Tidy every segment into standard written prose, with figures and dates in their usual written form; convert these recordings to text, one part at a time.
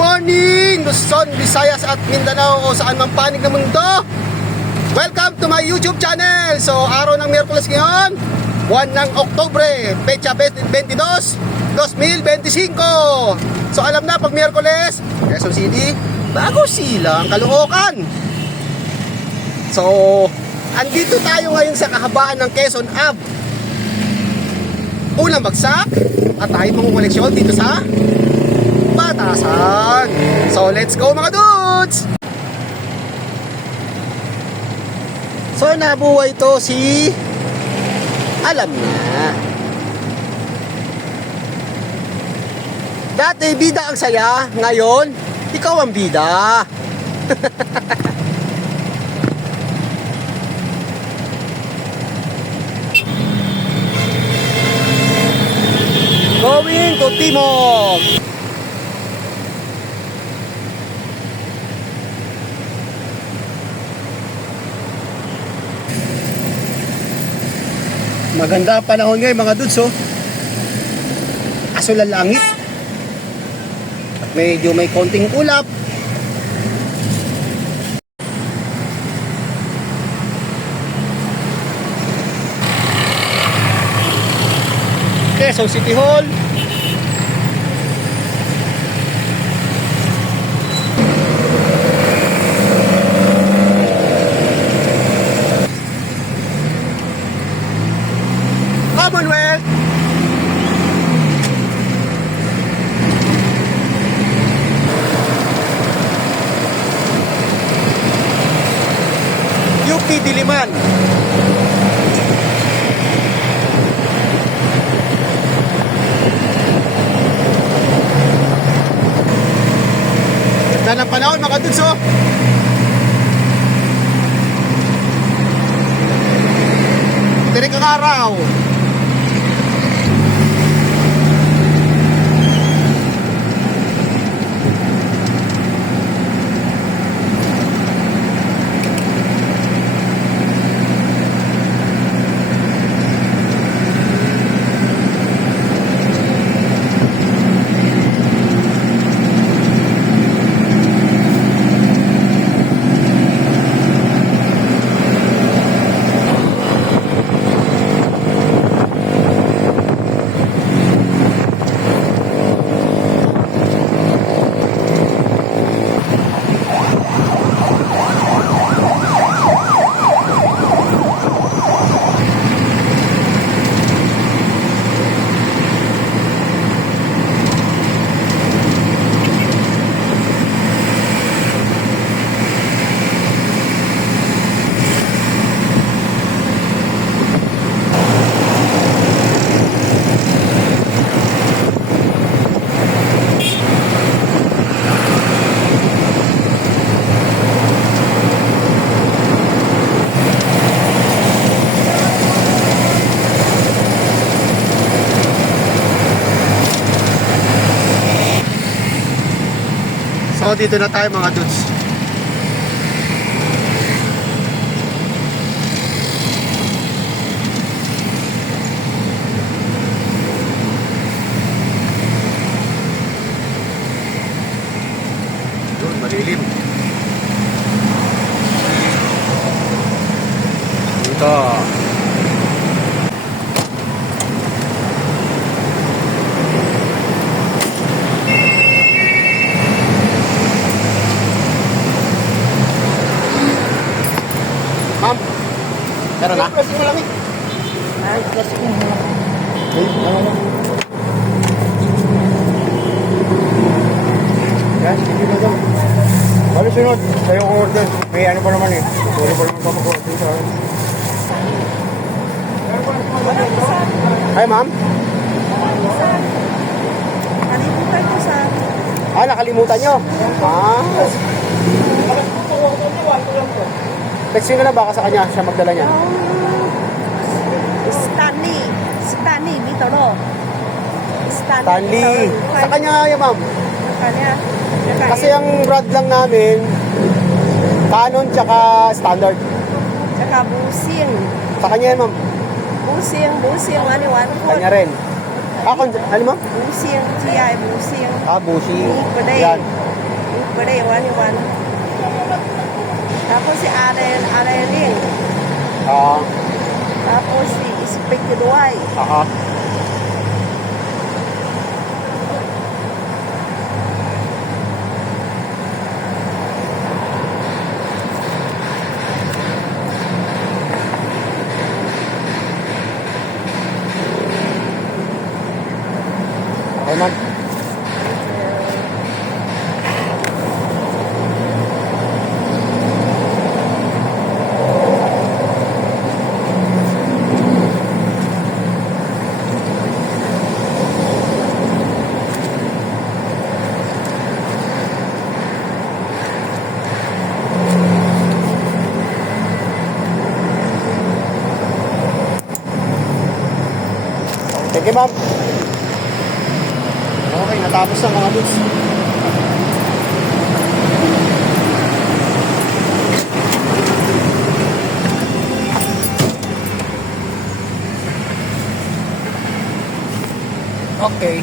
morning, Luzon, Visayas at Mindanao o saan man panig ng mundo. Welcome to my YouTube channel. So, araw ng Miyerkules ngayon, buwan ng Oktubre, pecha 22, 2025. So, alam na pag Miyerkules, Quezon City, bago silang Caloocan. So, andito tayo ngayon sa kahabaan ng Quezon Ave. Unang bagsak at tayo mangukoleksyon dito sa Batasan. So let's go mga dudes. So nabuhay to si alam na. Dati bida ang saya, ngayon ikaw ang bida. Going to Timog. Maganda ang panahon ngayon mga dudes, oh. Asul ang langit. At medyo may konting ulap. Quezon City Hall. Commonwealth. UP Diliman. Ganda ng panahon mga dudes, oh. Tirik ang araw. So dito na tayo mga dudes. Doon malilim. Dito. Ma'am, tara na. Press mo lang eh. Ay, kasi mo. Yan, sige na daw. Bali sunod, sa'yo ko order. May ano pa naman eh. Sorry pa naman pa mag-order sa akin. Hi ma'am. Kalimutan ko sa... Ah, nakalimutan nyo? Ah. Text na ba ka sa kanya? Siya magdala niya? Stanley, Mitoro. Stanley. Sa kanya nga yan ma'am. Kanya. Kasi ang brand lang namin, Canon tsaka standard. Tsaka busing. Sa kanya yan ma'am. Busing, ano, Kanya rin. Ano ma'am? Busing, GI, busing. Bushi. Kuday. Yan. Yung bere, one. Tapos si Arelin. Oo. Tapos si Ispikuduay. Aha. Okay man. Thank you, ma'am. Okay, natapos na mga dudes. Okay.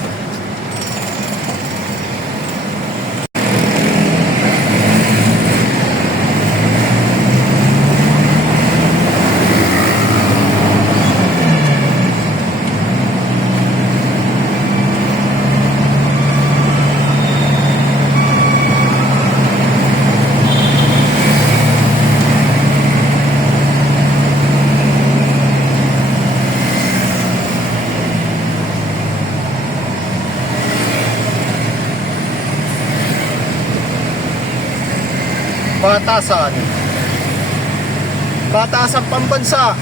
Batasan pambansa.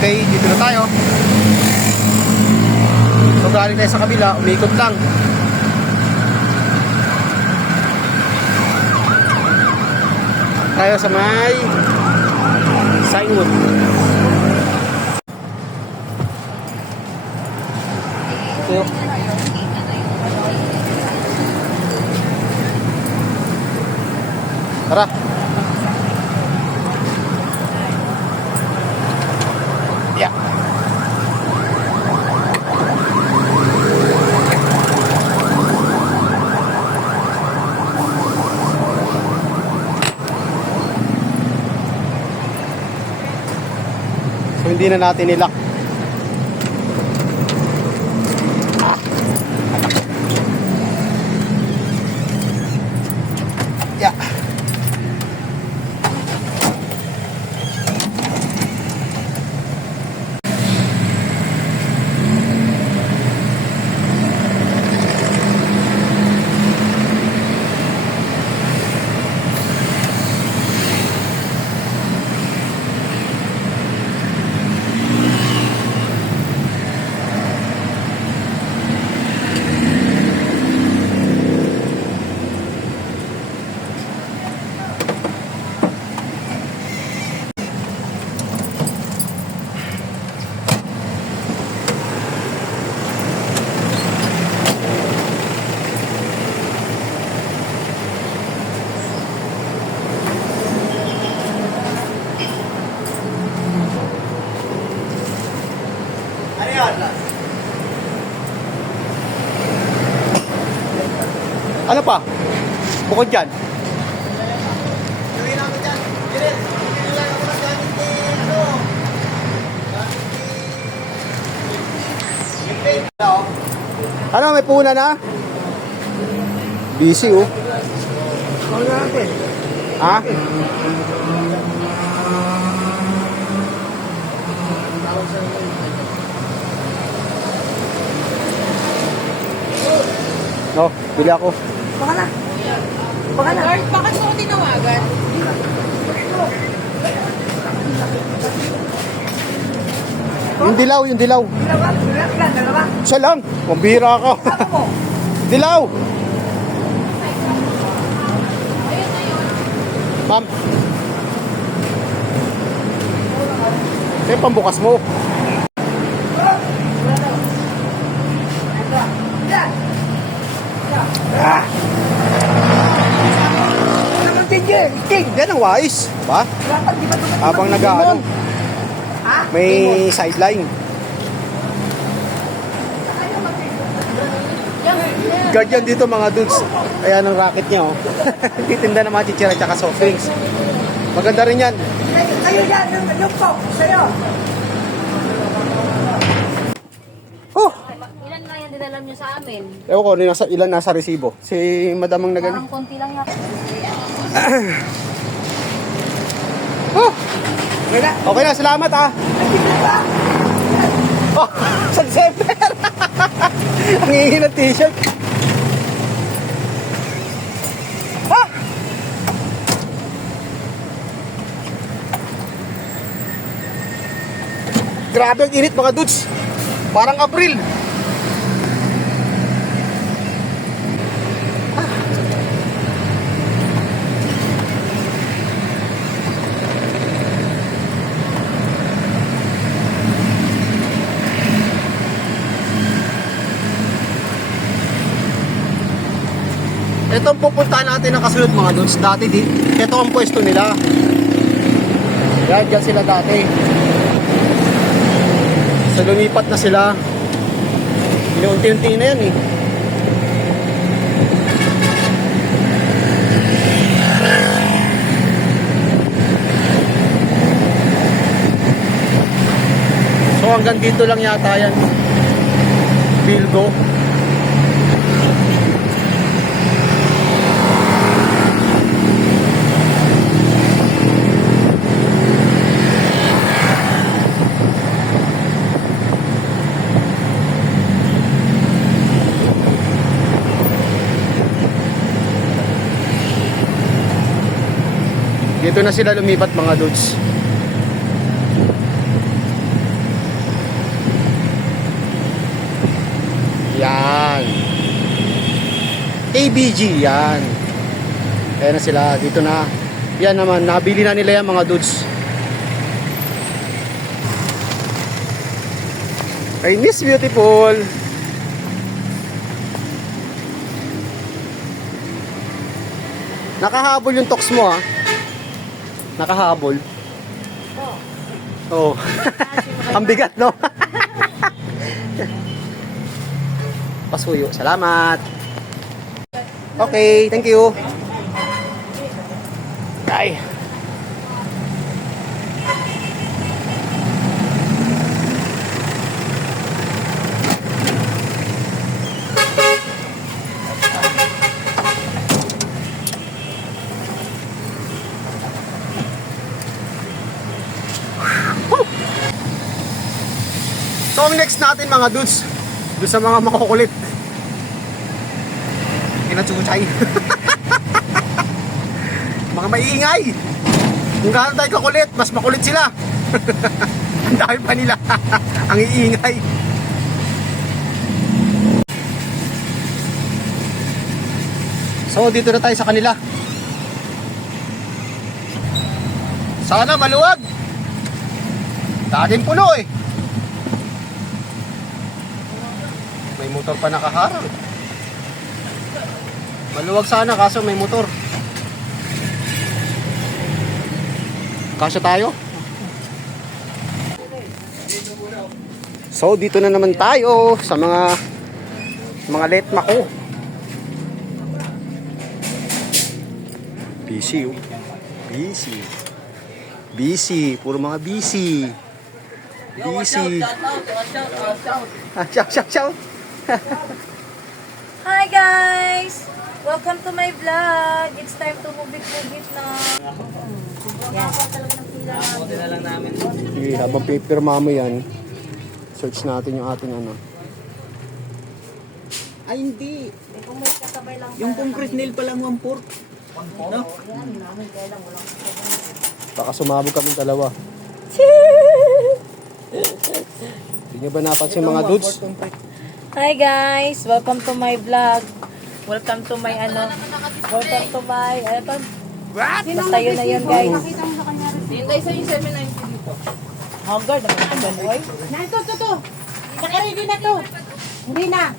Okay, dito na tayo. So galing tayo sa kabila, umikot lang. Tayo sa may Signwood. Ito. Tara. Yeah. So hindi na natin nilock. Yeah. Ano pa? Bukod dyan. Gawin namin dyan. Jiril, hindi lang ako gamit ni ano. Gamit ni... Ano, may puna na? Busy oh. Ano natin? Ha? No, bili ako. Baka na. Baka na. Lord, bakit mo ko tinawagan? Yung dilaw, yung dilaw. Dalawa. Siya lang. Pambira ka. Ako. Dilaw. Ma'am. Ito yung pambukas mo. Ah. Ano tigil? Tig. Yan ang wais. Ba? Dapat di ba ito? Habang nag-ano, Ha? may sideline. Guard yan dito mga dudes. Ayan ang racket niya oh. Titinda ng mga chichira at soft drinks. Maganda rin yan. Kayo yan. Yung po. Sa'yo. Oh! Ilan lang yan dinalam nyo sa amin? Ewan ko, ilan nasa resibo. Si madamang na Parang gani. konti lang yan. Oh! Wala. Okay na, salamat ah. Oh, sa December. Ang hihingi ng t-shirt. Ah! Grabe ang init mga dudes. Parang April. Ito ang pupuntahan natin ng kasunod mga dudes. Dati ito ang pwesto nila. Yan, dyan sila dati. So lumipat na sila. Inuunti-unti na yan eh. So hanggang dito lang yata yan. Bilgo. Dito na sila lumipat mga dudes. Yan. ABG yan. Ayan na sila. Dito na. Yan naman. Nabili na nila yan mga dudes. Ay, Miss Beautiful. Nakahabol yung tox mo ah. Nakahabol. Oh. Ang bigat, no? Pasuyo. Salamat. Okay, thank you. Ay. So ang next natin mga dudes, doon sa mga makukulit. Kinatsuchay. Mga maiingay. Kung gaano tayo kakulit, mas makulit sila. Ang dami pa nila. Ang iingay. So dito na tayo sa kanila. Sana maluwag. Dating puno eh. May motor pa nakaharang. Maluwag sana kaso may motor. Kasya tayo. So dito na naman tayo sa mga letma ko. Busy, oh. Busy. Busy. Puro mga busy. Busy. Ah, shout. Hi guys! Welcome to my vlog. It's time to mubit-mubit na. Yan. Sige, habang pipirma mo yan, search natin yung ating ano. Ay, hindi. Kung may kasabay lang Yung concrete nail pa lang 1/4. No? Baka sumabog kami dalawa. Hindi nyo ba napansin mga dudes? Hi guys! Welcome to my vlog. Welcome to my welcome to my basta yun na yun guys. Hintay sa yung 790 dito. Hanggang naman ang ganoy. Na, ito. Naka-ready na to. Hindi na.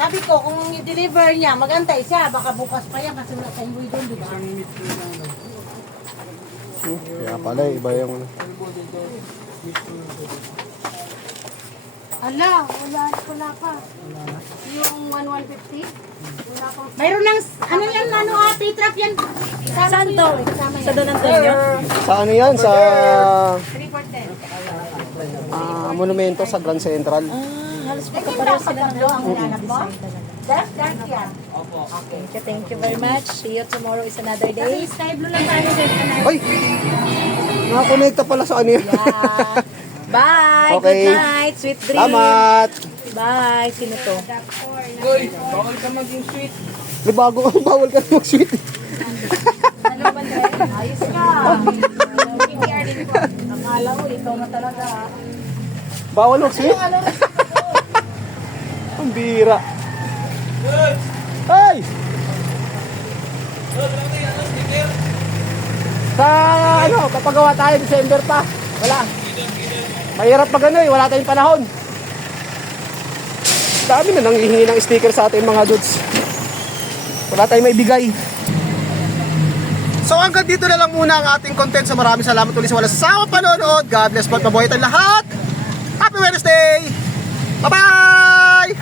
Sabi ko, kung i-deliver niya, mag-antay siya. Baka bukas pa yan kasi nasa highway doon, di ba? Kaya pala, iba yung ano. Ala, wala pa. Yung 1150? Wala pa. Mayroon ng, pay-trap yan. Saan to? Sa Don Antonio? Sa ano yan? Sa 3 for 10. monumento sa Grand Central. Halos magkapareho sila ng Ang hanap mo? Dark yan. Thank you very much. See you tomorrow is another day. Sky blue lang tayo din. Ay! Nakakonekta pala sa ano yan. Yeah. Bye! Okay. Good night! Sweet dreams! Salamat! Bye! Sino to? Bawal ka maging sweet. May bago bawal ka na mag-sweet. Ayos ka! Akala ko, ikaw na talaga. Bawal mag-sweet? Ang bira. Hey! Sa ano, papagawa tayo December pa. Wala. Mahirap pag ano eh, wala tayong panahon. Dami na nanghihingi ng sticker sa atin mga dudes. Wala tayong maibigay. So hanggang dito na lang muna ang ating content. So maraming salamat ulit sa walang sasawang panonood. God bless po at mabuhay tayong lahat. Happy Wednesday! Bye-bye!